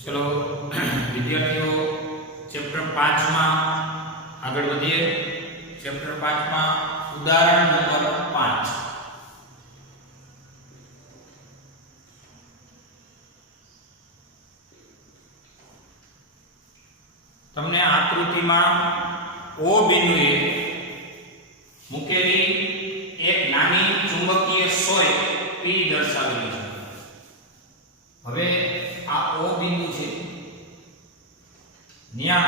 चलो विद्यार्थियों चैप्टर 5 में आगे बढ़िए। चैप्टर 5 में उदाहरण नंबर 5 तमने आकृति में ओ बिंदुए मुकेली एक नानी चुंबकीय सोय P दर्शावेली है। हवे आ ओ बिंदु छे न्या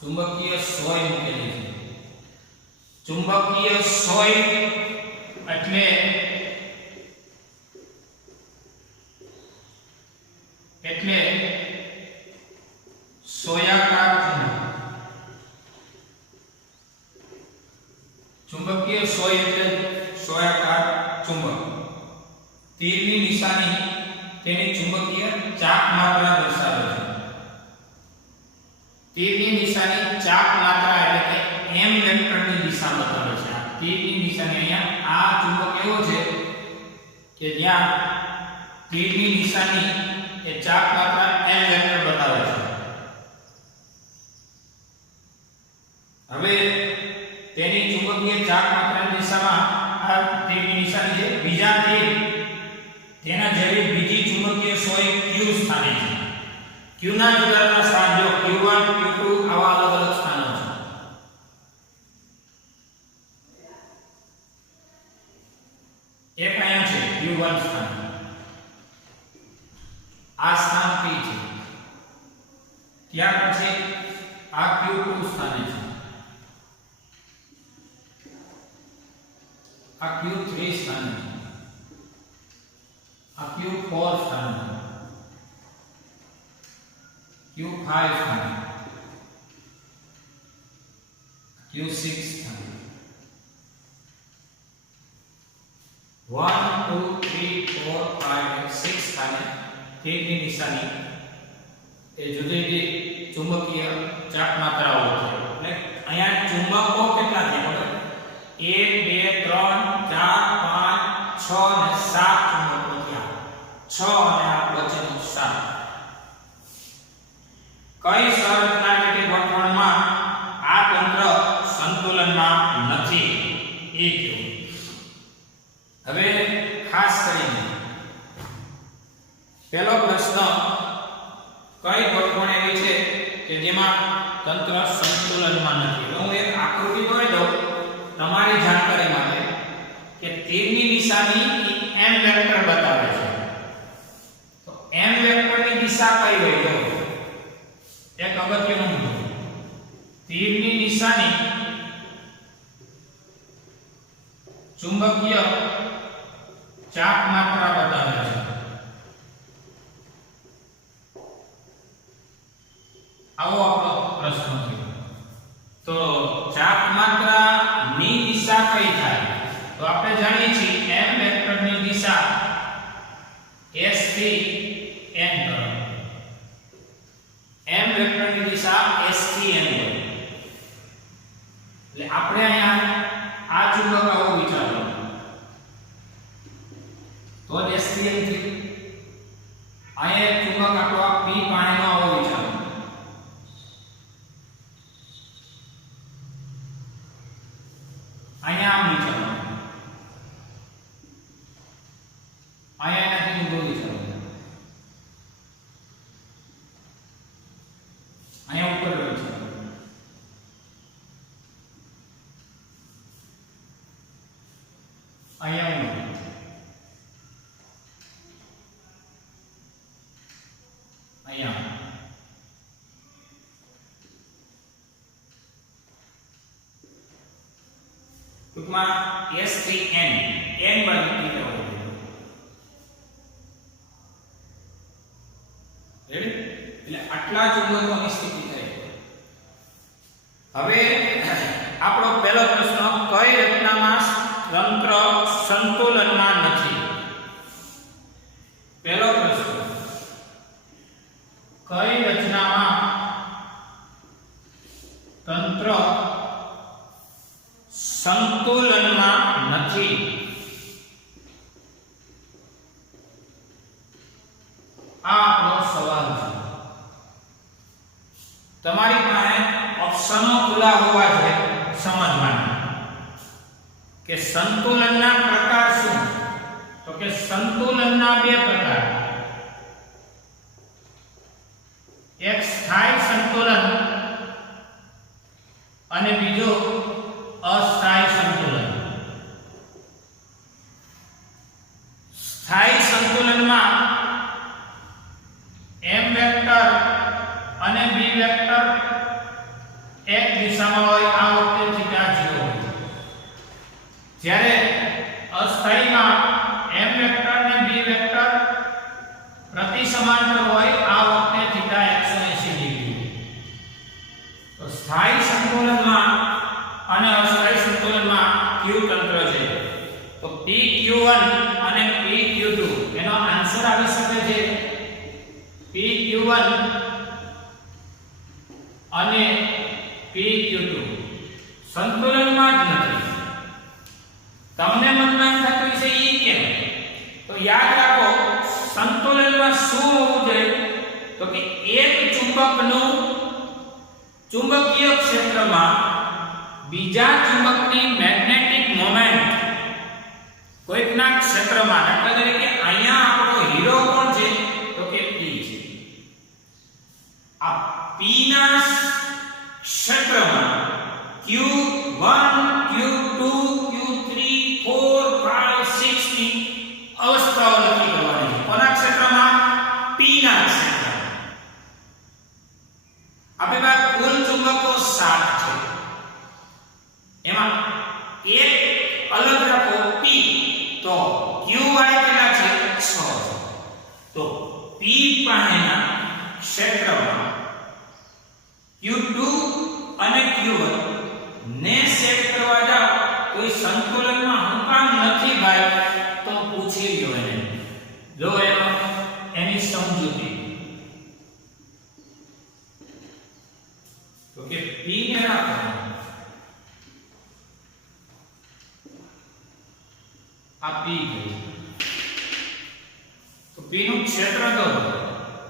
चुंबकीय सोय मुकेली है। चुंबकीय सोय એટલે એટલે सोयाकार चुंबकीय सोय એટલે सोयाकार चुंबक। तीरनी निशानी तेनी चुंबकीय चाक मात्रा दर्शावे छे। तीरनी निशानी चाक मात्रा એટલે કે m વેક્ટરની દિશા બતાવે છે। આ तीरनी નિશાની અહીંયા આ ચુંબક એવો છે કે જ્યાં तीरनी નિશાની એ ચાક માત્રા m વેક્ટર બતાવે છે। હવે તેની ચુંબકીય ચાક માત્રાની દિશામાં આ तीरनी નિશાની છે। બીજા तीर તેના જેવી બીજી ચુંબકીય સોય q સ્થાને છે। q ના જુદા જુદા સ્થાન જો q1 q2 આવા અલગ અલગ સ્થાનો છે। એક અહીંયા છે q1 સ્થાન, આ સ્થાન p છે। ત્યાર પછી આ q2 સ્થાને છે, आ Q3 स्थान है, आ Q4 स्थान है, Q5 स्थान है, Q6 स्थान है। 1 2 3 4 5 6 स्थान है। तीरनी निशानी ए जुदी जुदी चुंबकीय चाक मात्राओ है। એટલે અહીંયા ચુંબકો કેટલા છે ખબર? 1 2 3 4 5 6 અને 7 ચુંબકો થયા। 6 અને આ વચ્ચેનો 7 કઈ સંરચનાત્મક ગોઠવણમાં આ તંત્ર સંતુલનમાં નથી એ કયો। હવે ખાસ કરીને પહેલો પ્રશ્ન કઈ ગોઠવણ એવી છે કે જેમાં તંત્ર સંતુલનમાં નથી। હું એક આકૃતિ દોરી દઉં તમારી जानकारी માટે કે તીરની નિશાની m વેક્ટર બતાવે છે। તો m વેક્ટરની દિશા કઈ હોય તો એક અગત્યનો મુદ્દો, તીરની નિશાની ચુંબકીય ચાક માત્રા બતાવે છે। આવો આપણો પ્રશ્ન છે। તો ચાક માત્રા ની દિશા કઈ થાય તો આપણે જાણીએ છીએ m વેક્ટરની દિશા s થી n તરફ। m વેક્ટરની દિશા s થી n હોય એટલે આપણે અહીંયા આ ચુંબક આવો વિચારો તો s થી n થી અહીંયા એક ચુંબક આપણો p પાણીનો આવો વિચારો। અહીંયા આમ વિચારો, અહીંયા એનાથી ઊંધો વિચારો, અહીંયા ઉપર વિચારો, અહીંયા ઊંધો, અહીંયા ટૂંકમાં s થી n બાજુ તીર હોવો જોઈએ। રેડી? એટલે આટલા ચુંબકોની સ્થિતિ થાય। હવે આપણો પહેલો પ્રશ્ન કઈ રચનામાં તંત્ર સંતુલનમાં નથી? પહેલો પ્રશ્ન કઈ રચનામાં તંત્ર સંતુલનમાં નથી? આ આપણો સવાલ છે। સંતુલનના પ્રકાર શું? તો કે સંતુલનના બે પ્રકાર, એક સ્થાયી સંતુલન અને બીજો અસ્થાયી સંતુલન. સ્થાયી સંતુલનમાં m વેક્ટર અને b વેક્ટર એક દિશામાં હોય, આ વખતે થીટા 0 હોય. જ્યારે અસ્થાયીમાં m વેક્ટર અને b વેક્ટર પ્રતિ સમાંતર હોય, આ વખતે થીટા 180 ડિગ્રી. તો સ્થાયી સંતુલનમાં અને અસ્થાયી સંતુલનમાં q તંત્ર છે. તો pq1 અને pq2 એનો આન્સર આવી શકે છે pq1 અને pq2 સંતુલનમાં જ નથી. તમને મનમાં થતું છે ઈ કેમ? તો યાદ રાખો, સંતુલનમાં શું હોવું જોઈએ? તો કે એક ચુંબકનું ચુંબકીય ક્ષેત્રમાં બીજા ચુંબકની મેગ્નેટિક મોમેન્ટ કોઈકના ક્ષેત્રમાં, દાખલા તરીકે અહીંયા આપણો હીરો કોણ છે? તો કે P છે. આ P ના ક્ષેત્રમાં Q1 Q2 Q3 4 5 6 ની અવસ્થાઓ નક્કી કરવાની છે. કોના ક્ષેત્રમાં? P ના ક્ષેત્રમાં. આપણી પાસે કુલ ચુંબકો 7 છે. એમાં એક અલગ રાખો P, તો Qy કેટલા છે? 6. તો P પાસેના ક્ષેત્રમાં Q2 અને Q1 ને સેટ કરવા જાવ કોઈ સંતુલનમાં હંકામ નથી ભાઈ, તો પૂછી લ્યો એને. જો એની સમજૂતી, તો કે P ને રાખો, આ P ગયું. તો P નું ક્ષેત્ર દો,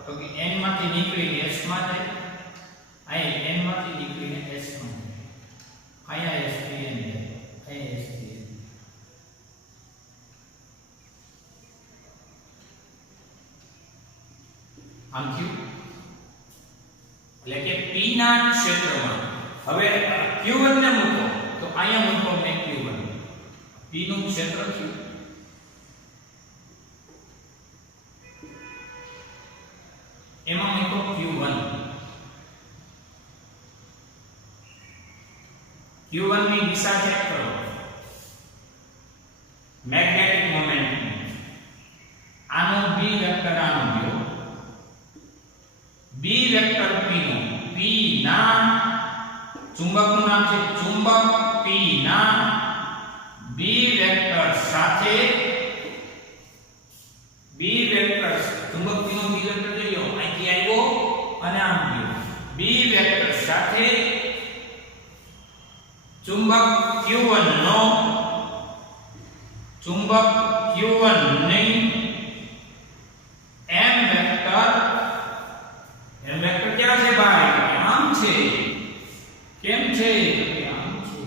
તો કે n માંથી નીકળીને s માં જાય, અહીં n માંથી નીકળીને s માં જાય, અહીંયા s થી n જાય, અહીંયા s થી n. આમ થયું. એટલે કે P ના ક્ષેત્રમાં હવે Q1 ને મૂકો, તો અહીંયા મૂકો મેં Q1, P નું ક્ષેત્ર થયું. એમાં મૂકો Q1. Q1 ની દિશા ચેક કરો, મેગ્નેટિક મોમેન્ટ. આનો B વેક્ટર આનો ગયો, B વેક્ટર P નો, P ના ચુંબકનું નામ છે ચુંબક, P ના B વેક્ટર સાથે B વેક્ટર ચુંબક P નો B વેક્ટર લઈ લો, અહીંથી આવ્યો અને આમ ગયો. B વેક્ટર સાથે ચુંબક Q1 નો, ચુંબક Q1 ની M વેક્ટર ક્યાં છે ભાઈ? આમ છે. કેમ છે? આમ છે.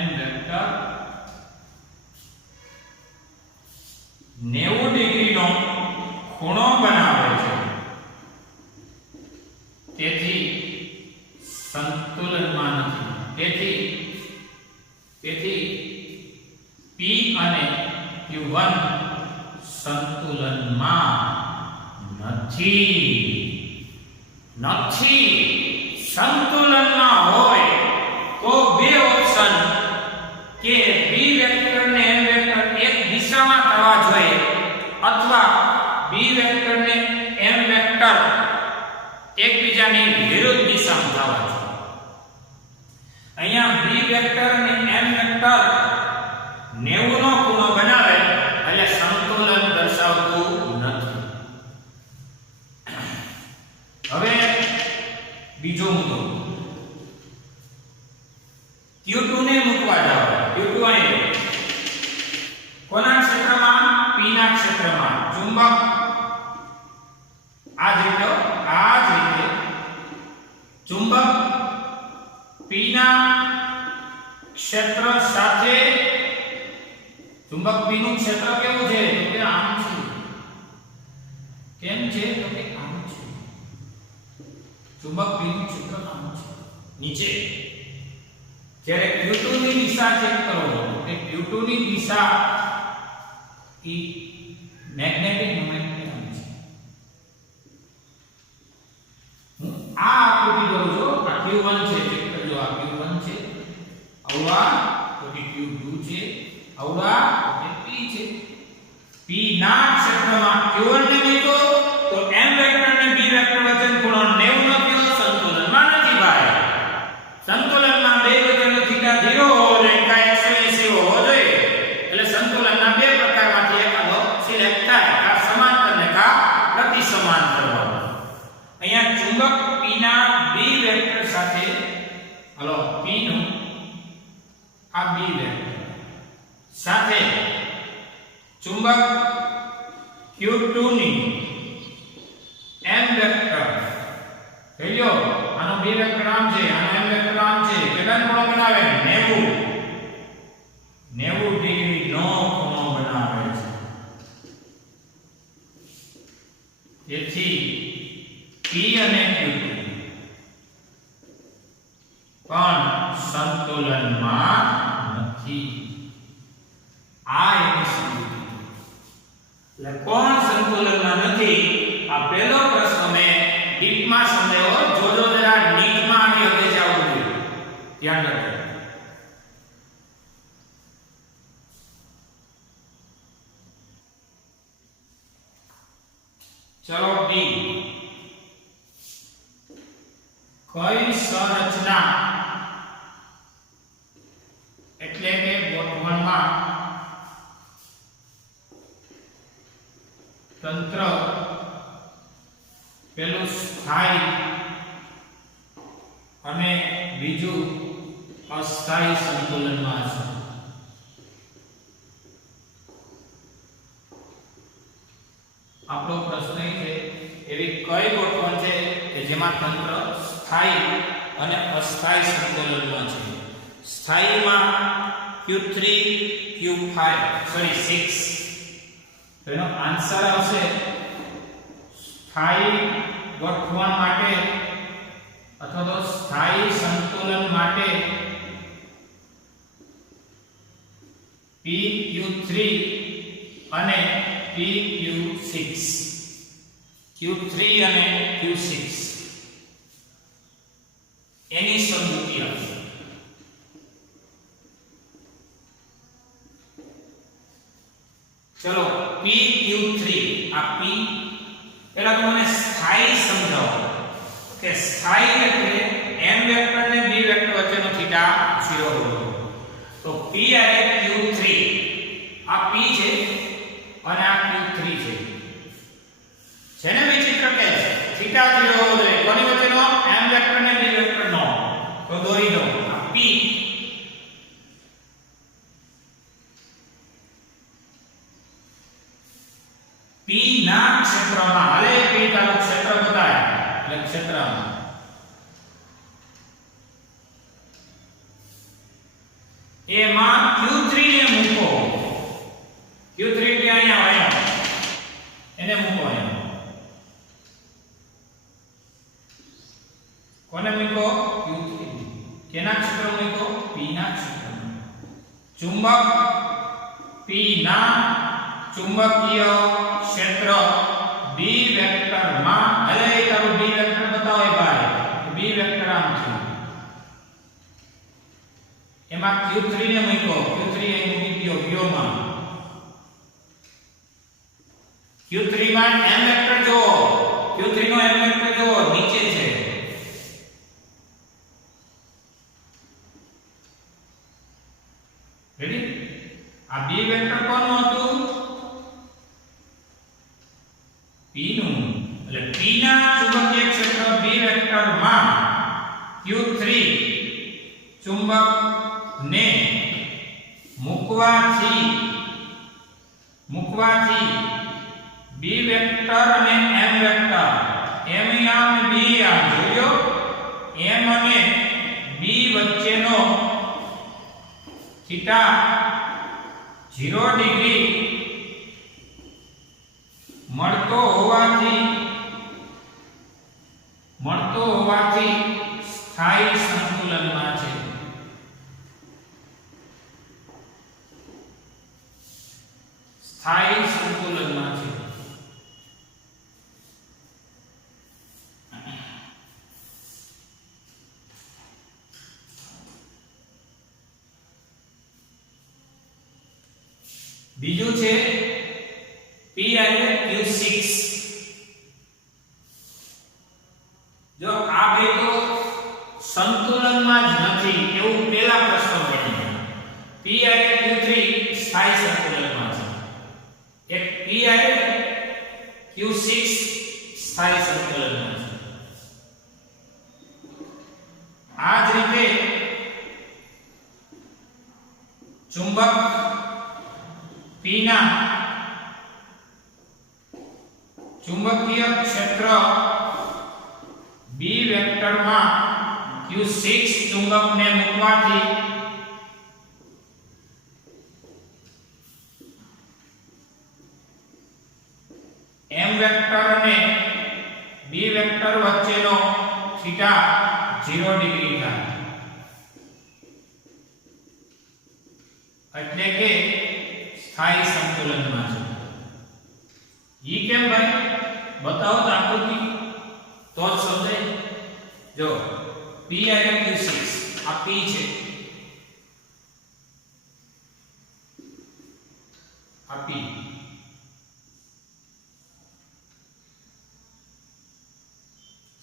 M વેક્ટર 90 ડિગ્રીનો ખૂણો બનાવે છે. તેથી સંતુલનમાં નથી. તેથી P અને Q1 સંતુલનમાં નથી. સંતુલનમાં હોય તો બે ઓપ્શન, કે B વેક્ટર ને M વેક્ટર એક દિશામાં થવા જોઈએ, અથવા B વેક્ટર ને M વેક્ટર એકબીજાની વિરુદ્ધ દિશામાં થવા જોઈએ. અહીંયા B વેક્ટર અને M વેક્ટર 90 નો ખૂણો બનાવે એટલે સંતુલન દર્શાવતું નથી. હવે બીજો મુદ્દો, Q2 ને મૂકવા જાવ. Q2 અહીં કોના ક્ષેત્રમાં? P ના ક્ષેત્રમાં. ચુંબક આ જ રીતે ચુંબક P ના ક્ષેત્ર સાથે ચુંબક P નું ક્ષેત્ર કેવું છે તો કે આમ છે. કેમ છે તો કે આમ છે. ચુંબક P નું ક્ષેત્ર આમ છે નીચે. જ્યારે Q2 ની દિશા ચેક કરો કે Q2 ની દિશા એ મેગ્નેટિક મોમેન્ટ ની આમ છે. હું આ આકૃતિ દોરું છું. આ Q1 છે, ચેક કરજો. આ Q1 છે, આવડા તો કે Q2 છે, આવડા તો કે P છે. P ના ક્ષેત્રમાં Q1 ને મૂકો તો M વેક્ટર અને B વેક્ટર વચ્ચેનો ખૂણો 90 નો થયો, સંતુલનમાં નથી ભાઈ. સંતુલનમાં બે વચ્ચેનો થીટા 0 હોવો જોઈએ, કા 180 હોવો જોઈએ. એટલે સંતુલનના બે પ્રકારમાંથી એક સિલેક્ટ થાય, કા સમાંતર ને કા પ્રતિ સમાંતર વાળો. અહીંયા ચુંબક P ના B વેક્ટર સાથે હલો P નું આ B વેક્ટર સાથે ચુંબક Q2 ની M વેક્ટર થઈ ગયો. આનો B વેક્ટર આમ છે, આનો M વેક્ટર આમ છે. કેટલાનો ખૂણો બનાવે? 90 ડિગ્રી નો ખૂણો બનાવે છે. તેથી P અને Q2 પણ સંતુલનમાં નથી. આ એની સમજૂતી. એટલે કોણ સંતુલનમાં નથી? આ પહેલો પ્રશ્ન મેં ડીપમાં સમજાવ્યો. જોજો જરા નીટમાં આની હવે જાવું જોઈએ. ધ્યાન રાખજો. ચલો ડી. કઈ સંરચના એટલે કે ગોઠવણમાં તંત્ર પેલું સ્થાયી અને બીજું અસ્થાયી સંતુલનમાં છે? આપણો પ્રશ્ન એ છે એવી કઈ ગોઠવણ છે કે જેમાં તંત્ર સ્થાયી અને અસ્થાયી સંતુલનમાં છે? સ્થાયીમાં Q3 Q5 સોરી 6. તો એનો આન્સર આવશે સ્થાયી ગોઠવણ માટે અથવા તો સ્થાયી સંતુલન માટે PQ3 અને PQ6. Q3 અને Q6 એની સમજૂતી આવશે. ચલો PQ3 આ P પેલા તો મને સ્થાયી સમજાવો કે સ્થાયી એટલે M વેક્ટર ને B વેક્ટર વચ્ચેનો થીટા 0 હોવો. તો P અને Q3 આ P છે અને આ Q3 છે. જેને વિચિત્ર કહે છે થીટા 0 હોવો જોઈએ. કોની વચ્ચેનો? M વેક્ટર ને B વેક્ટર નો. તો દોરી દો. આ P P ના ક્ષેત્રમાં હાલે. P તારું ક્ષેત્ર બતાય એટલે ક્ષેત્રમાં એમાં Q3 ને મૂકો. Q3 એટલે અહીંયા આવ્યો, એને મૂકો અહીંયા. કોને મૂકો? Q3. કેના ક્ષેત્રમાં મૂકો? P ના ક્ષેત્રમાં. ચુંબક P ના ચુંબકીય ક્ષેત્ર B વેક્ટરમાં હલે. તારું B વેક્ટર બતાવો ભાઈ. B વેક્ટર આમ છે. એમાં Q3 ને મૂકો. Q3 અહીં મૂકી દો વ્યોમમાં. Q3 માં M વેક્ટર જો. Q3 નો M વેક્ટર જો નીચે છે. રેડી? આ B વેક્ટર કોનું હતું? P નું. એટલે P ના ચુંબકીય ક્ષેત્ર B વેક્ટરમાં Q3 ચુંબક ને મૂકવાથી B વેક્ટર અને M વેક્ટર M આમ ને B આમ જોયો. M અને B વચ્ચેનો થીટા 0 ડિગ્રી મળતો હોવાથી સ્થાયી સંતુલનમાં છે. સ્થાયી સંતુલનમાં છે. બીજું છે P અને Q6. જો આ બે તો સંતુલનમાં જ નથી એવું પહેલા પ્રશ્ન બન્યો. P અને Q3 સ્થાયી સંતુલનમાં છે. એક P અને Q6 સ્થાયી સંતુલનમાં છે. આ જ રીતે ચુંબક P ના ચુંબકીય ક્ષેત્ર B વેક્ટરમાં Q6 ચુંબકને મૂકવાથી M વેક્ટર અને B વેક્ટર વચ્ચેનો થીટા 0 ડિગ્રી થાય. એટલે કે સ્થાયી સંતુલનમાં છે. ઈ કેમ ભાઈ બતાવો તો આકૃતિ તો જ સમજાય. જો P અને Q6 આ P છે, આ P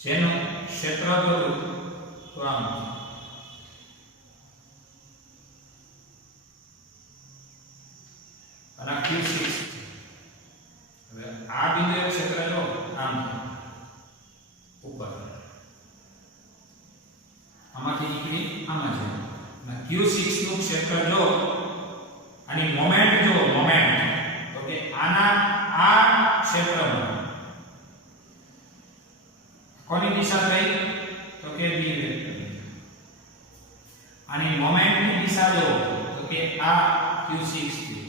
જેનું ક્ષેત્ર દોરું તો આમ અને Q6. હવે આ બિંદુએ ક્ષેત્ર લો આમ ઉપર આમાંથી નીકળી આમાં છે અને Q6 નું ક્ષેત્ર લો અને મોમેન્ટ જો મોમેન્ટ તો કે આના આ ક્ષેત્રમાં કોની દિશા થઈ તો કે B વેક્ટર. અને મોમેન્ટની દિશા લો તો કે આ Q6 થી.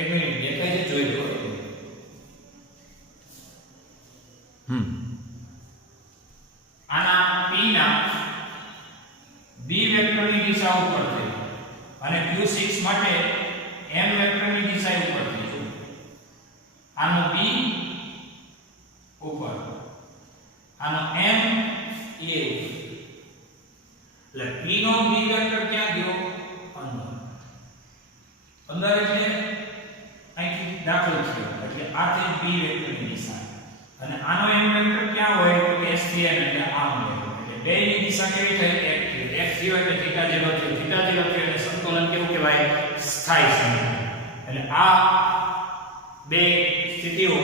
એક મિનિટ દેખાય છે જોઈ લો. આના P ના B વેક્ટરની દિશા ઉપર છે અને Q6 માટે M વેક્ટરની દિશા ઉપર છે. આનો B ઉપર આનો M A એટલે P નો B વેક્ટર ક્યાં ગયો અંદર એટલે અહીંથી દાખલ થયો એટલે આ છે B વેક્ટરની દિશા અને આનો M વેક્ટર ક્યાં હોય તો S થી એટલે આમ હોય એટલે બેની દિશા કેવી થઈ એક થયો એટલે θ0 થયો θ0 થયો એટલે સંતુલન કેવું કહેવાય સ્થાયી સંતુલન. એટલે આ બે સ્થિતિઓ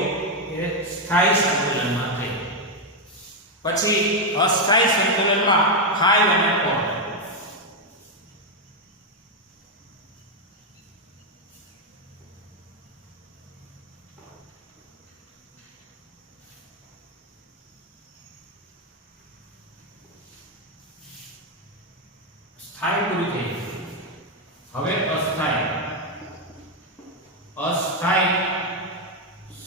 એ સ્થાયી સંતુલનમાં થઈ. પછી અસ્થાયી સંતુલનમાં 5 અને 4. સ્થાયી પૂરી થઈ. હવે અસ્થાયી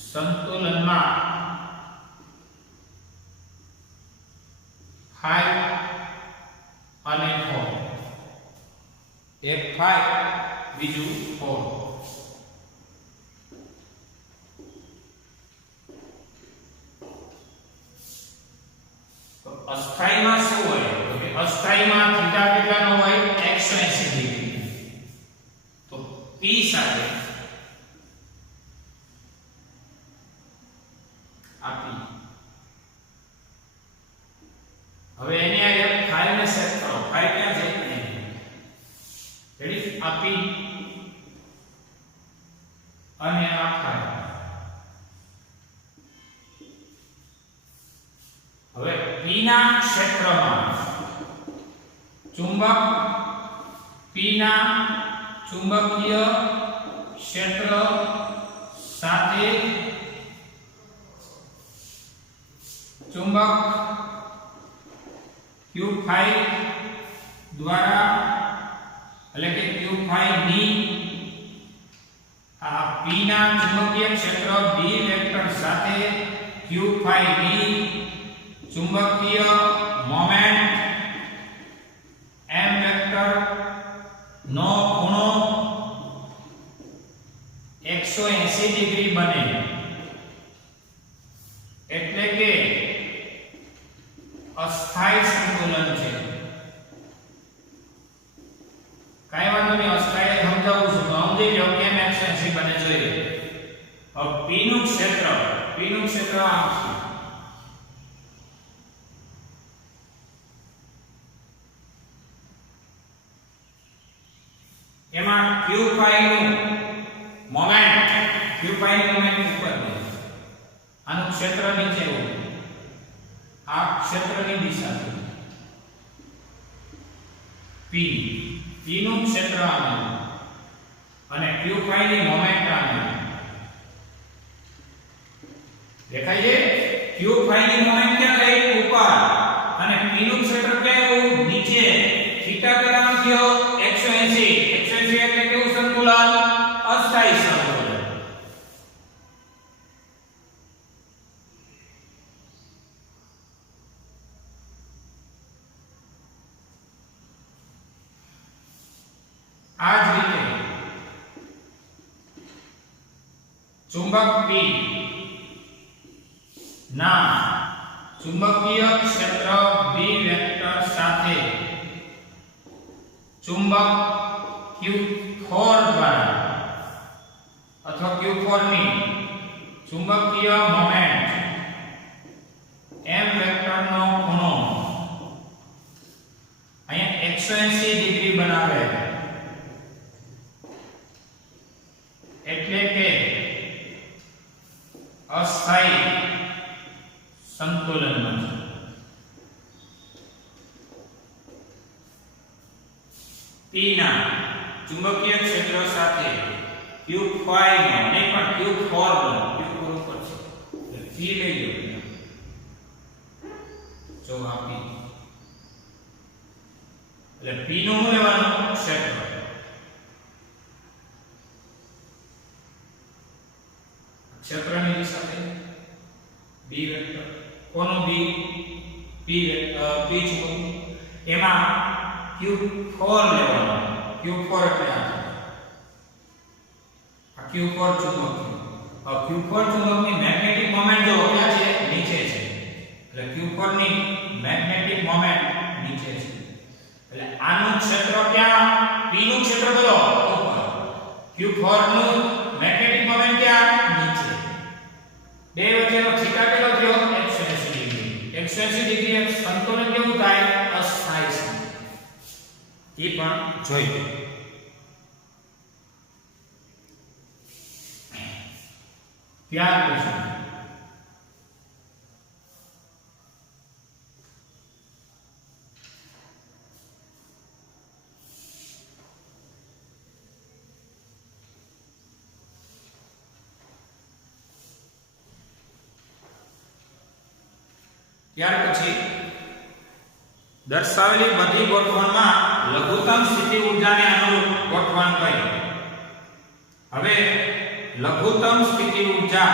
સંતુલનમાં 5 અને 4. એક 5 બીજું 4. તો અસ્થાયીમાં શું હોય તો કે અસ્થાયીમાં થીટા કેટલાનો હોય 180 ડિગ્રી. તો P સાથે આપી હવે એની આ 5 ને સેટ કરો. 5 ક્યાં છે રેડી આપી અને આ 5. હવે P ના ક્ષેત્રમાં ચુંબક P ના ચુંબકીય ક્ષેત્ર સાથે ચુંબક Q5 દ્વારા એટલે કે q phi ની આ p ના ચુંબકીય ક્ષેત્ર b વેક્ટર સાથે q phi ની ચુંબકીય મોમેન્ટ m વેક્ટર નો ખૂણો 180 ડિગ્રી બને એટલે કે અસ્થાયી સંતુલન છે. કાઈ વાંધો નહીં, અસ્થાયી સમજાવું છું તો સમજી લો કેમ 180 બને જોઈએ. હવે p નું ક્ષેત્ર આમ છે. એમાં q phi નું મોમેન્ટ ઉપર છે. આનું ક્ષેત્ર નીચે હોય, આ ક્ષેત્રની દિશા છે p નું ક્ષેત્ર આને અને q phi ની મોમેન્ટ આને દેખાય છે. q phi ની મોમેન્ટ ક્યાં ગઈ? ઉપર, અને p નું ક્ષેત્ર ક્યાં ગયું? નીચે. થીટા કેટલાનો થયો? 180 એટલે કેવું સંતુલન? અસ્થાયી સંતુલન. આ જ રીતે ચુંબક p ના ચુંબકીય ક્ષેત્ર b વેક્ટર સાથે ચુંબક q4 દ્વારા અથવા q4 ની ચુંબકીય મોમેન્ટ m વેક્ટર નો ખૂણો અહીંયા 180 ડિગ્રી બનાવે એટલે કે અસ્થાયી સંતુલનમાં છે. p ના ચુંબકીય ક્ષેત્ર સાથે q5 નો નહીં પણ q4 નો q4 ઉપર છે એટલે p લઈ લો. જો આ p એટલે p નું શું લેવાનું? ક્ષેત્ર. ક્ષેત્રની દિશા છે b વેક્ટર. કોનો b? p ચુંબક. એમાં q4 લેવાનો. q4 એટલે આ q4 ચુંબક. q4 ચુંબકની મેગ્નેટિક મોમેન્ટ જો ક્યાં છે? નીચે છે. એટલે q4 ની મેગ્નેટિક મોમેન્ટ નીચે છે. એટલે આનું ક્ષેત્ર ક્યાં? p નું ક્ષેત્ર કયો? ઉપર. q4 નું મેગ્નેટિક મોમેન્ટ ક્યાં? નીચે. બે વચ્ચેનો થીટા કેટલો થયો? 180 ડિગ્રી. 180 ડિગ્રી એક સંતુલન કેવું થાય? અસ્થાયી સંતુલન. એ પણ જોઈએ. ત્યાર પછી દર્શાવેલી બધી ગોઠવણમાં લઘુત્તમ સ્થિતિ ઊર્જાને અનુરૂપ ગોઠવણ કરી. હવે લઘુત્તમ સ્થિતિ ઊર્જા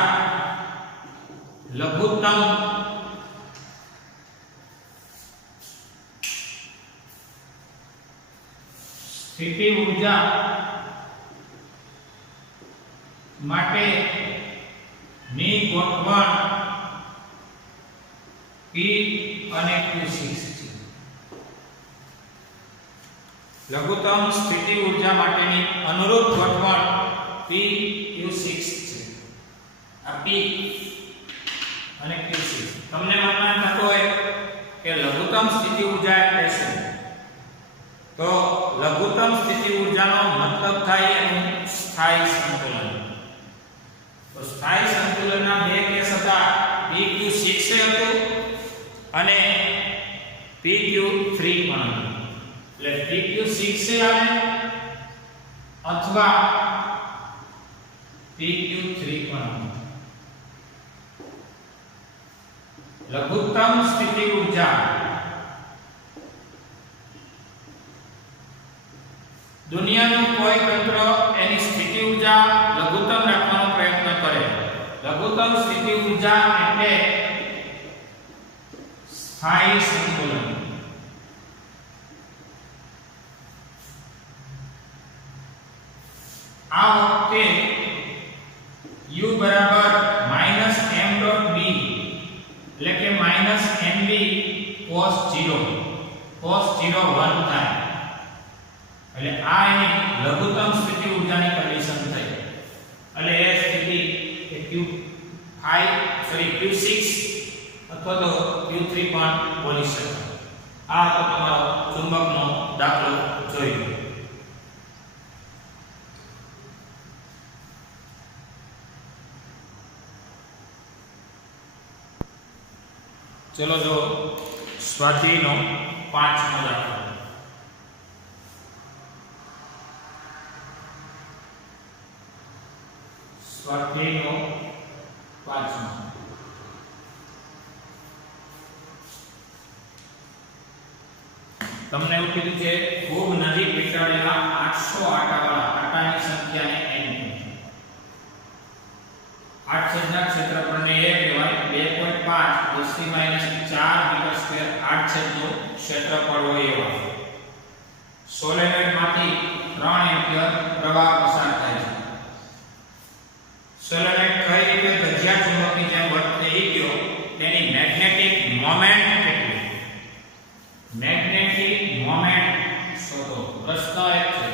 માટે ની ગોઠવણ p અને q6 છે. લઘુત્તમ સ્થિતિ ઊર્જા માટેની અનુરૂપ ગોઠવણ p q6 છે. આ p અને q6 તમને મનમાં થતો હોય કે લઘુત્તમ સ્થિતિ ઊર્જા એટલે શું? તો લઘુત્તમ સ્થિતિ ઊર્જાનો મતલબ થાય એનું સ્થાયી સંતુલન. તો સ્થાયી સંતુલનના બે કેસ હતા. pq6 હતું અને pq3 પણ હતું. એટલે pq6 આવે અથવા pq3 પણ આવે. લઘુત્તમ સ્થિતિ ઊર્જા દુનિયાનું કોઈ તંત્ર એની સ્થિતિ ઊર્જા લઘુત્તમ રાખવાનો પ્રયત્ન કરે. લઘુત્તમ સ્થિતિ ઊર્જા એટલે સ્થાયી સંતુલન. આ વખતે u બરાબર -m.b એટલે કે -nb cos 0 1 થાય. એટલે આ એની લઘુત્તમ સ્થિતિ ઊર્જાની કન્ડિશન થઈ. એટલે એ સ્થિતિ એ Q6 અથવા તો Q3 પણ બોલી શકાય. આ તો તમારો ચુંબકનો દાખલો જોઈ લો. ચલો જો સ્વાધ્યાયનો 5મો દાખલો. સ્વાધ્યાયનો 5મો. તમને એવું કીધું છે ખૂબ નજીક વીંટાળેલા 800 આટાવાળા આટાની સંખ્યાને n. 8 છેદના ક્ષેત્રફળને a કહેવાય. 2.5 10 4 મીટર સ્ક્વેર 8 છેદનું ક્ષેત્રફળ હોય એવા સોલેનોઇડ માંથી 3 એમ્પિયર પ્રવાહ પસાર થાય છે. સોલેનોઇડ કઈ રીતે ધજિયા ચુંબકની જેમ વર્તે એ કયો તેની મેગ્નેટિક મોમેન્ટ કેટલી? મેગ્નેટિક મોમેન્ટ શોધો. પ્રશ્ન એક છે.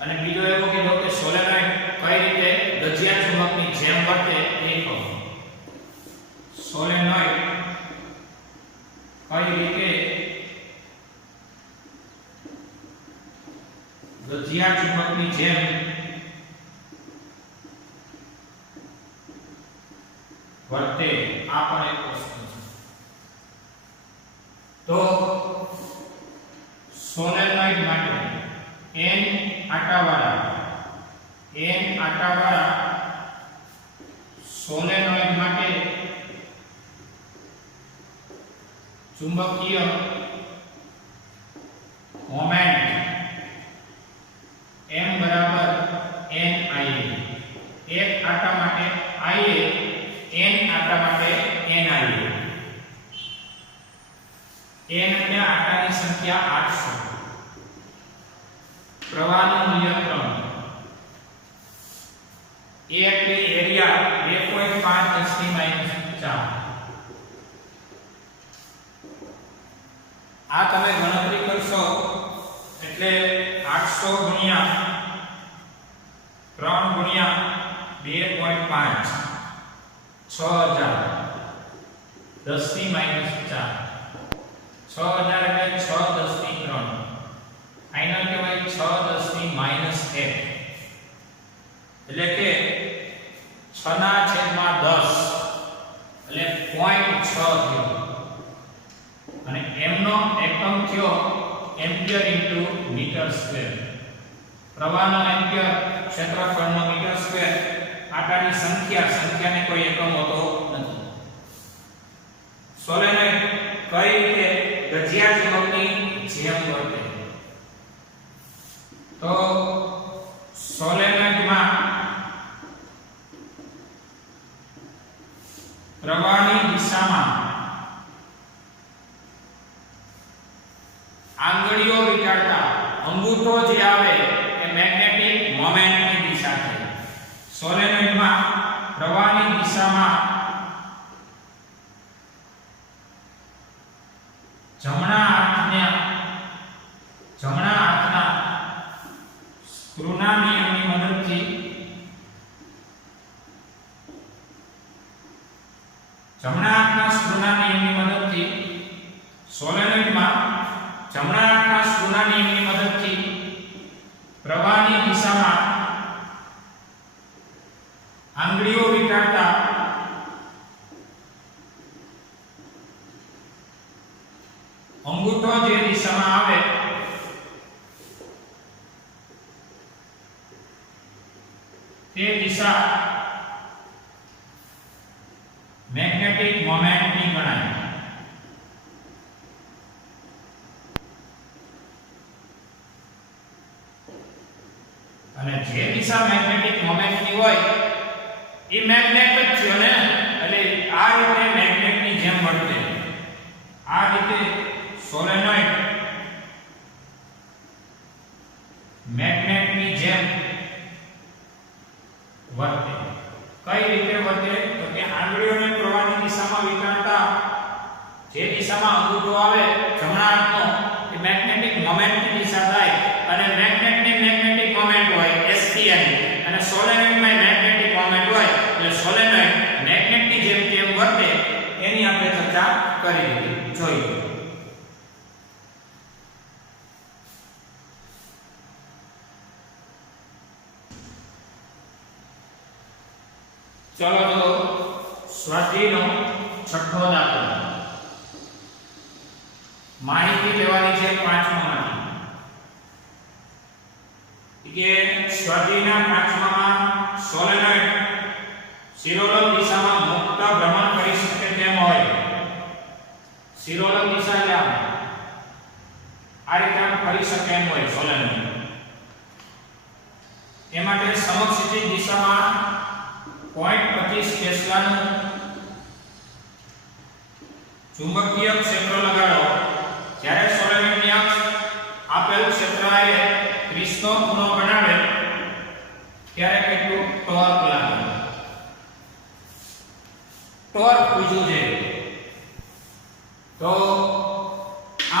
અને બીજો એવો કીધો કે સોલેનોઇડ કઈ રીતે ધજિયા ચુંબકની જેમ વર્તે એ કહો. સોલેનોઇડ કઈ રીતે ધજિયા ચુંબકની જેમ વર્તે આ પણ એક પ્રશ્ન છે. તો સોલેનોઇડ માટે n આટાવાળા સોલેનોઇડ માટે ચુંબકીય મોમેન્ટ m બરાબર n I. એક આટા માટે I, n આટા માટે n I. n એટલે આટાની સંખ્યા 800. પ્રવાહનું મૂલ્ય 3. a એટલે એરિયા 2.5 10 4. આ તમે ગણતરી કરશો એટલે 800 ગુણ્યા 3 ગુણ્યા 2.5 6000 10 ની -4 6000 એટલે 6 10 ની 3 ફાઇનલ કહેવાય 6 10 ની -1 એટલે કે 6/10 એટલે 0.6 થયો. અને m નો એકમ થયો એમ્પિયર ઇન્ટુ મીટર સ્ક્વેર. પ્રવાહનો એમ્પિયર, ક્ષેત્રફળનો મીટર સ્ક્વેર. આટાની સંખ્યાને કોઈ એકમ હોતો નથી. સોલેનોઇડ કઈ રીતે ધજિયા ચુંબકની જેમ વર્તે? તો સોલેનોઇડમાં પ્રવાહની દિશામાં આંગળીઓ વીંટાળતા અંગૂઠો જે આવે એ મેગ્નેટિક મોમેન્ટની દિશા છે. સોલેનોઇડમાં પ્રવાહની દિશામાં જમણા હાથના સ્ક્રૂના નિયમની મદદથી સોલેનોઇડમાં જમણા હાથના સ્ક્રૂના નિયમની મદદથી પ્રવાહની દિશામાં આંગળીઓ વીંટાળતા અંગૂઠો જે દિશામાં આવે તે દિશા મેગ્નેટિક મોમેન્ટની ગણાય. દિશા મેગ્નેટિક મોમેન્ટની હોય એ મેગ્નેટ જ છે ને, એટલે આ રીતે મેગ્નેટની જેમ વર્તે. આ રીતે સોલેનોઇડ મેગ્નેટની જેમ વર્તે. કઈ રીતે વર્તે? તો કે આંગળીઓને પ્રવાહની દિશામાં વિખેરતા જે દિશામાં અંગૂઠો આવે જમણા હાથનો એ મેગ્નેટિક મોમેન્ટની દિશા થાય, અને મેગ્નેટની મેગ્નેટિક મોમેન્ટ હોય SPN, અને સોલેનોઇડમાં મેગ્નેટિક મોમેન્ટ હોય એટલે સોલેનોઇડ મેગ્નેટની જેમ કેમ વર્તે એની આપણે ચર્ચા કરી દીધી. જોઈએ ચલો તો સ્વાધ્યાયનો છઠ્ઠો દાખલો. માહિતી લેવાની છે પાંચમામાંથી કે સ્વાધ્યાયના પાંચમામાં સોલેનોઇડ શિરોલંબ દિશામાં મુક્ત ભ્રમણ કરી શકે તેમ હોય. શિરોલંબ દિશા એટલે આ રીતે ફરી શકે એમ હોય સોલેનોઇડ. એ માટે સમક્ષિતિજ દિશામાં 0.25 ટેસ્લાનું ચુંબકીય ક્ષેત્ર લગાડો. જ્યારે સોલેનોઇડની અક્ષ આપેલ ક્ષેત્રએ 30 નો ખૂણો બનાવે ત્યારે કેટલું ટોર્ક લાગે? ટોર્ક પૂછ્યું છે. તો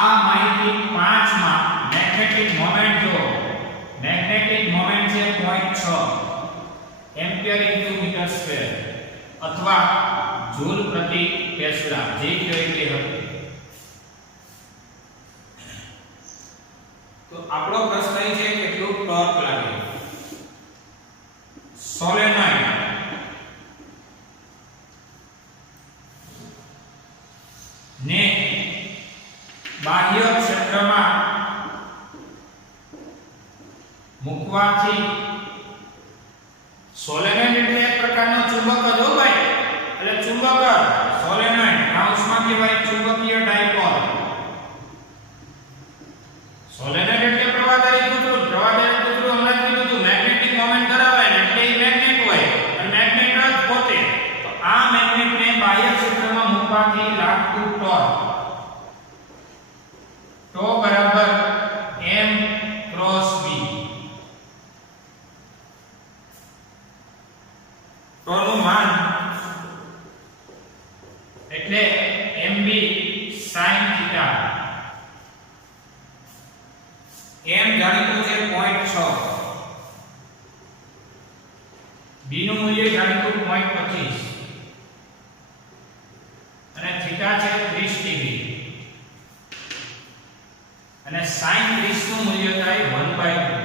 આ માહિતી 5 માં મેગ્નેટિક મોમેન્ટ જો મેગ્નેટિક મોમેન્ટ છે 0.6 એમ્પિયર ઇન્ટુ મીટર સ્ક્વેર અથવા જૂલ પ્રતિ ટેસ્લા જે જોઈ હતી. તો આપણો પ્રશ્ન એ છે કેટલું ટોર્ક લાગે. સોલેનોઇડ ને બાહ્ય ક્ષેત્રમાં મૂકવાથી સોલેનોઇડ એટલે એક પ્રકારનો ચુંબક જ હો ભાઈ. એટલે ચુંબક સોલેનોઇડ કાઉન્સમાં કહેવાય ચુંબકીય ડાયપોલ. સોલેનોઇડ એટલે પ્રવાહધારી કૂતરું. પ્રવાહધારી કૂતરું હમણાં કીધું હતું મેગ્નેટિક મોમેન્ટ ધરાવે ને એટલે એ મેગ્નેટ હોય અને મેગ્નેટ જ પોતે. તો આ મેગ્નેટને બાહ્ય ક્ષેત્રમાં મૂકવાથી લાગતું ટોર્ક બરાબર m ક્રોસ b. ટોર્કનું માન એટલે mb sin થીટા. m જાણીતું છે 0.6, b નું મૂલ્ય જાણીતું 0.25 અને થીટા છે 30 ડિગ્રી અને sin 30 નું મૂલ્ય થાય 1/2.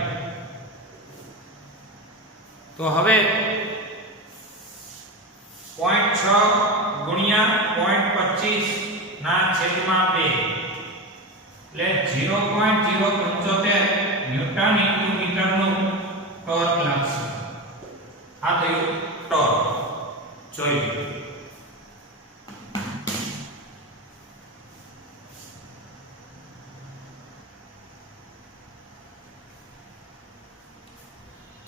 તો હવે 0.6 ગુણ્યા 0.25 ના છેદમાં 2 એટલે 0.075 ન્યૂટન ઇન્ટુ મીટર નું ટોર્ક લાગશે. આ થયું ટોર્ક. જોઈએ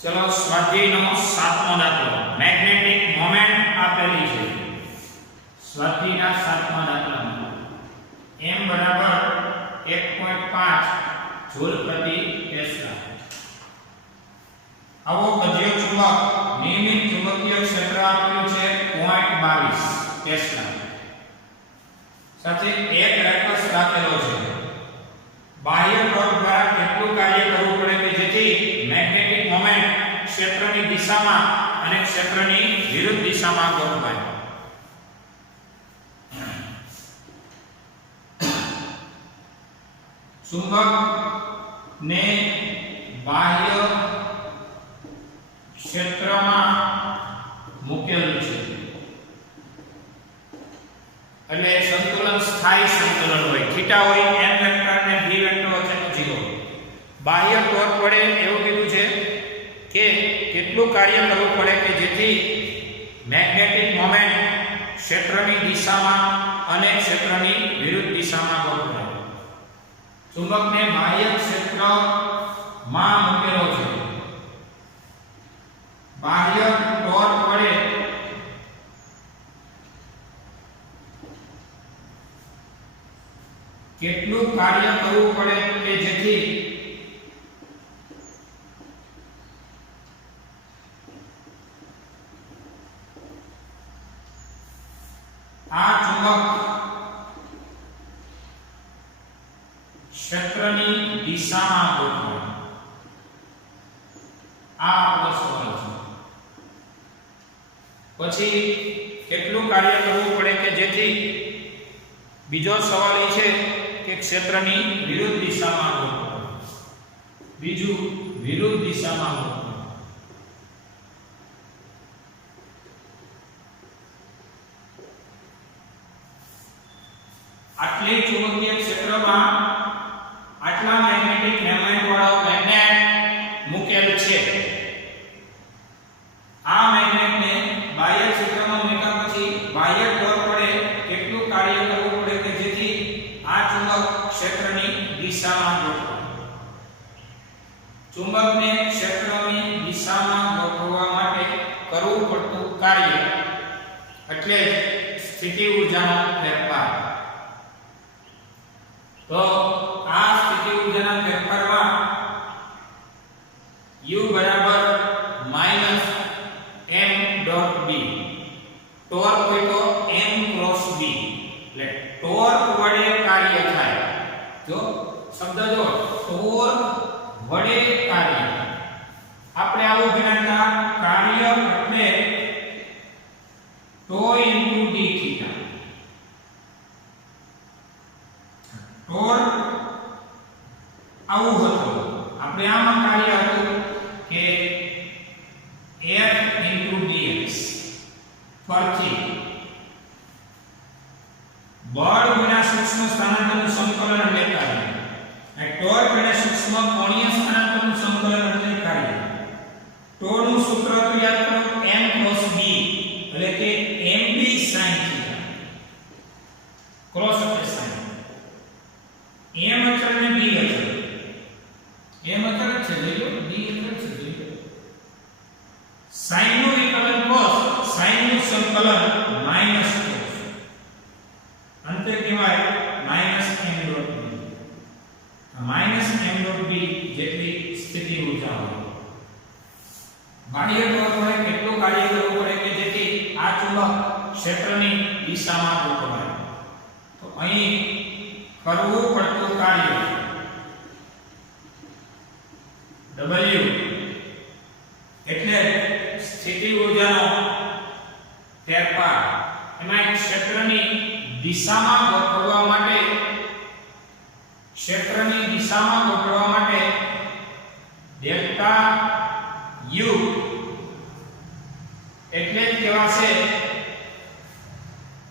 ચલો સ્વાધ્યાયનો 7મો દાખલો. મેગ્નેટિક મોમેન્ટ આપેલી છે. સ્વાધ્યાયના 7મા દાખલામાં m બરાબર 1.5 જૂલ પ્રતિ ટેસ્લા. આવો કજિયો ચુંબક નિયમિત ચુંબકીય ક્ષેત્ર આપ્યું છે 0.22 ટેસ્લા સાથે એક રેકસ રાખેલો છે. બાહ્ય ટોર્ક દ્વારા કેટલું કાર્ય કરવું પડે કે જેથી મેગ્નેટિક મોમેન્ટ ક્ષેત્રની દિશામાં અને ક્ષેત્રની વિરુદ્ધ દિશામાં ગોઠવાય. ચુંબક ને બાહ્ય ક્ષેત્રમાં મૂકેલું છે એટલે સંતુલન સ્થાયી સંતુલન હોય. થીટા હોય n વેક્ટર અને v વેક્ટર વચ્ચેનો 0. બાહ્ય ટોર્ક વડે એવું કીધું છે કે કેટલું કાર્ય કરવું પડે કે જેથી મેગ્નેટિક મોમેન્ટ ક્ષેત્રની દિશામાં અને ક્ષેત્રની વિરુદ્ધ દિશામાં ગોઠવાય. ચુંબકને બાહ્ય ક્ષેત્રમાં મૂકેલો છે બાહ્ય ટોર્ક વડે કેટલું કાર્ય કરવું પડે કે જેથી આ ચુંબક ક્ષેત્રની દિશામાં ગોઠવાય. આ આપણો સવાલ છે. પછી કેટલું કાર્ય કરવું પડે કે જેથી બીજો સવાલ એ છે કે ક્ષેત્રની વિરુદ્ધ દિશામાં ગોઠવાય. બીજું વિરુદ્ધ દિશામાં ગોઠવાય. આટલી ચુંબકીય ક્ષેત્રમાં આટલા મેગ્નેટિક મોમેન્ટ વાળો મેગ્નેટ મૂકેલ છે. આ મેગ્નેટને બાહ્ય ક્ષેત્રમાં મૂક્યા પછી બાહ્ય ટોર્ક વડે કેટલું કાર્ય કરવું પડે કે જેથી આ ચુંબક ક્ષેત્રની દિશામાં ગોઠવાય. ચુંબકને ક્ષેત્રની દિશામાં ગોઠવવા માટે કરવું પડતું કાર્ય એટલે સ્થિતિ ઊર્જાનો ફેરફાર. તો આ સ્થિતિ ઊર્જાના ફેરફારમાં U બરાબર -m.b ટોર્ક હોય તો m ક્રોસ b એટલે ટોર્ક વડે કાર્ય થાય. જો શબ્દ જો ટોર્ક વડે કાર્ય, આપણે આવું ગણતા કાર્ય એટલે ટો * d થીટા. ટોર્ક આવું હતું. આપણે આમાં કાર્ય હતું કે f * dx ફરતી બળ ગુણ્યા સૂક્ષ્મ સ્થાનાંતરનું સંકલન એટલે કાર્ય. અને ટોર્ક અને સૂક્ષ્મ કોણીય સ્થાનાંતરનું સંકલન એટલે કાર્ય. ટોનું સૂત્ર તો યાદ કરો m ક્રોસ b એટલે કે mb sin થીટા. ક્રોસ એટલે sin. m અચળ ને b અચળ. m અચળ છે જોજો, b અચળ છે જોજો. sin નું વિકલન cos, sin નું સંકલન માઈનસ cos. અંતે કહેવાય -m.b. -m.b જેટલી સ્થિતિ ઊર્જા હોય. બાહ્ય ટોર્ક વડે કેટલું કાર્ય કરવું પડે કે જેથી આ ચુંબક ક્ષેત્રની દિશામાં ગોઠવાય. તો અહીં કરવું પડતું કાર્ય W એટલે સ્થિતિ ઊર્જાનો ફેરફાર. એમાં ક્ષેત્રની દિશામાં ગોઠવવા માટે ડેલ્ટા U એટલે જ કહેવાશે.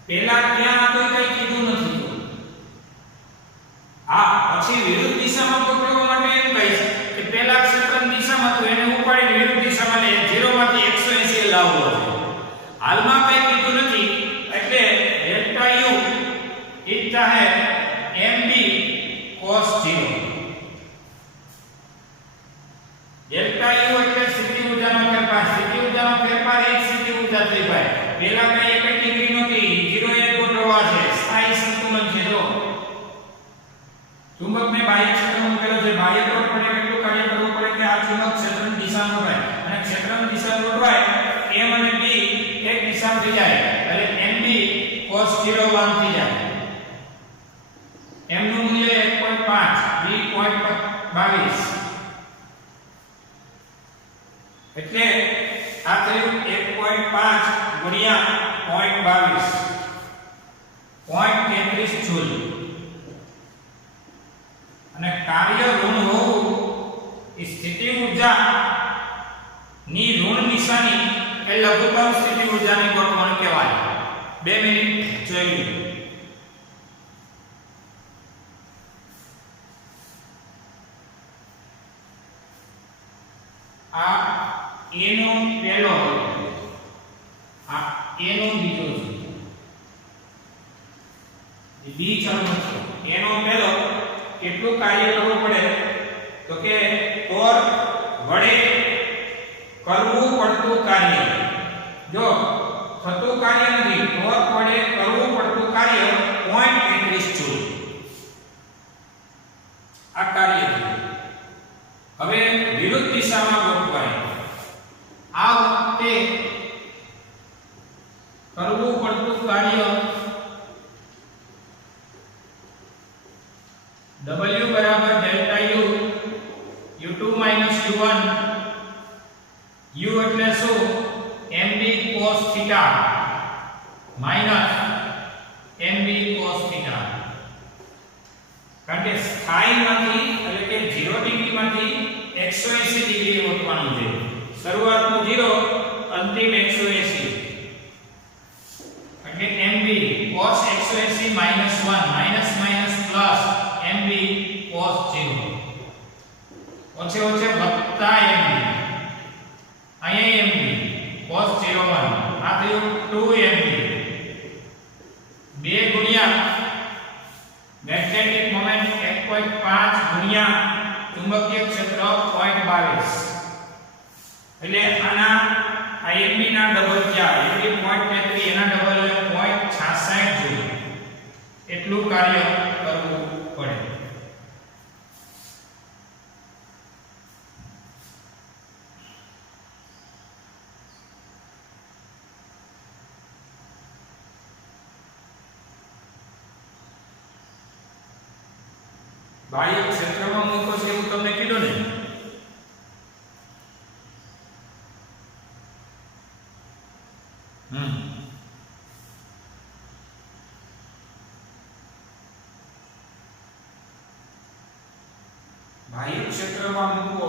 પહેલા ત્યાં કોઈ કઈ કીધું નથી. પછી વિરુદ્ધ દિશામાં ગોઠવવા માટે એમ કહી કે પહેલા ક્ષેત્રની દિશામાં તો એને ઉપાડીને વિરુદ્ધ દિશામાં લે 0 માંથી 180 લાવવો છે. હાલમાં કઈ કીધું નથી એટલે ડેલ્ટા U ઈચ્છા હે mb cos 0. ડેલ્ટા U એટલે સ્થિતિ ઊર્જાનો ફેરફાર. સ્થિતિ ઊર્જાનો ફેરફાર એક સ્થિતિ ઊર્જા થઈ ભાઈ. પહેલા કઈ એક ડિગ્રી નહોતી, 0 1 ગોઠવવા છે. સ્થાયી સંતુલન છે. જો ચુંબકને બાહ્ય ક્ષેત્રમાં મૂકેલો છે. બાહ્ય ટોર્ક વડે કેટલું કાર્ય કરવું પડે કે આ ચુંબક ક્ષેત્રની દિશામાં ગોઠવાય. અને ક્ષેત્રની દિશામાં ગોઠવાય m અને b એક દિશામાં થઈ જાય એટલે mb cos 0 1 થઈ જાય. m નું મૂલ્ય 1.5, b 0.22 એટલે આ થયું 1.5 ગુણ્યા 0.22 0.33 જૂલ. અને કાર્ય ઋણ હોવું એ સ્થિતિ ઊર્જા ની ઋણ નિશાની એ લઘુત્તમ સ્થિતિ ઊર્જાની ગોઠવણ કહેવાય. 2 મિનિટ જોઈ લો. આ a નો પહેલો, આ a નો બીજો છે, b ચરનો છે. a નો પહેલો કેટલું કાર્ય કરવું પડે તો કે ટોર્ક વડે કરવું પડતું કાર્ય, જો થતું કાર્ય નથી, ટોર્ક વડે કરવું પડતું કાર્ય 0.31 જૂલ. આ કાર્ય છે. હવે વિરુદ્ધ દિશામાં ગોઠવાય. આ વખતે કરવું પડતું કાર્ય W બરાબર delta U U2 minus U1, U એટલે શું? mb cos θ minus mb cos θ. કારણ કે સ્થાયીમાંથી એટલે કે 0 ડિગ્રી માંથી 180 ડિગ્રી ગોઠવવાનું છે. શરૂઆતનું 0, અંતિમ 180. એટલે mb cos 180 minus 1 minus minus plus mb cos 0 ઓછે ઓછે વત્તા mb, અહીંયા mb cos 01 આ થયું 2mb. 2 ગુણ્યા મેગ્નેટિક મોમેન્ટ 1.5 ગુણ્યા ચુંબકીય ક્ષેત્ર 0.22. એટલે આના આ mb ના ડબલ ક્યાં? mb 0.33 એના ડબલ એટલે 0.66 જૂલ. એટલું કાર્ય કરવું પડે. બાહ્ય ક્ષેત્રમાં મૂકો છે એવું તમને કીધું ને. બાહ્ય ક્ષેત્રમાં મૂકો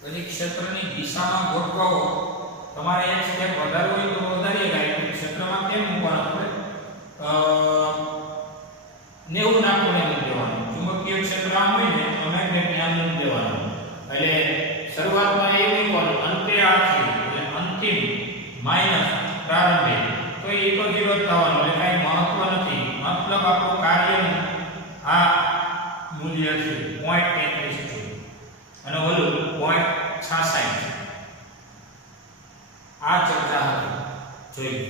પછી ક્ષેત્રની દિશામાં ગોઠવો. તમારે એક સ્ટેપ વધારવો હોય તો વધારીએ ગાય. ક્ષેત્રમાં કેમ મૂકવાનું આપણે 90 નાખોને મૂકી દેવાનું. ચુંબકીય ક્ષેત્ર આમ હોય ને તો મેગ્નેટને આમ મૂકી દેવાનું. એટલે શરૂઆતમાં એ મૂકવાનું, અંતે આ થયું એટલે અંતિમ માઈનસ પ્રારંભિક તો એ તો 0 જ થવાનું. એટલે કાંઈ મહત્વ નથી. મતલબ આપણું કાર્યનું આ મૂલ્ય છે 0.33 અને ઓલું 0.66. આ ચર્ચા હતી જોઈ.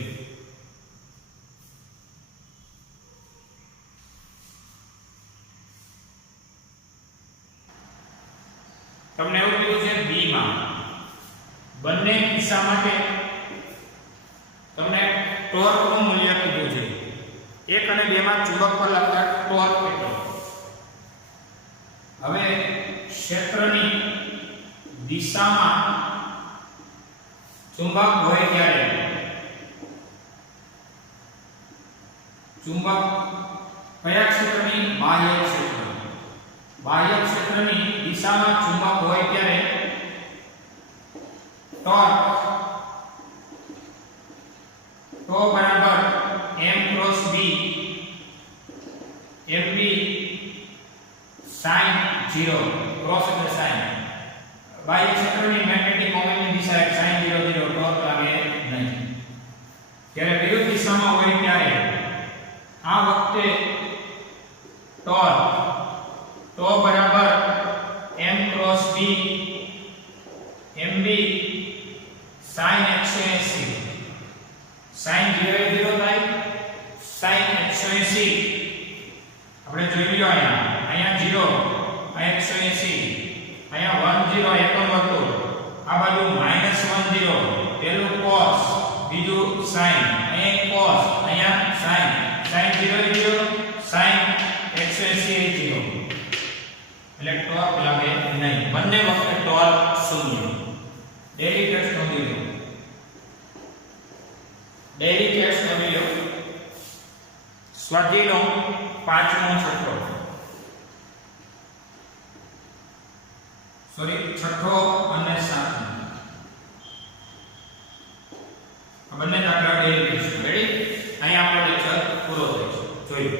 તમને એવું કીધું છે B માં બંને કિસ્સા માટે તમને ટોર્ક નું મૂલ્ય કીધું છે. 1 અને 2 માં ચુંબક પર લાગતા ટોર્ક કેટલો. હવે ક્ષેત્રની દિશામાં ચુંબક હોય ત્યારે ચુંબક કયા ક્ષેત્રની? બાહ્ય ક્ષેત્ર. બાહ્ય ક્ષેત્રની દિશામાં ચુંબક હોય ત્યારે ટોર્ક ટો બરાબર m cross b mb sin 0 cross એટલે sin. બાહ્ય ક્ષેત્રની મેગ્નેટિક મોમેન્ટની દિશા sin 0 0 ટોર્ક લાગે નહીં. જ્યારે વિરુદ્ધ દિશામાં હોય ત્યારે આ વખતે ટોર્ક ટો બરાબર m cross b mb sin 180. sin 0 0 થાય, sin 180 આપણે જોઈ લ્યો. અહીંયા 0, અહીંયા 180, અહીંયા 10 એકમ વર્તુળ, આ બાજુ -10, પેલું cos બીજું sin, અહીંયા cos અહીંયા sin, sin 0 0 sin 180 0. એટલે ટોર્ક લાગે નહીં. બંને વખતે ટોર્ક શૂન્ય. ડેરી ટેસ્ટ નોંધી લો. ડેરી ટેસ્ટ નોંધી લો. સ્વાધ્યાયનો 5મો છઠ્ઠો છઠ્ઠો અને 7મો આ બંને દાખલા ડેરી ટેસ્ટ. રેડી? અહીંયા આપણો લેક્ચર પૂરો થાય છે. જોઈ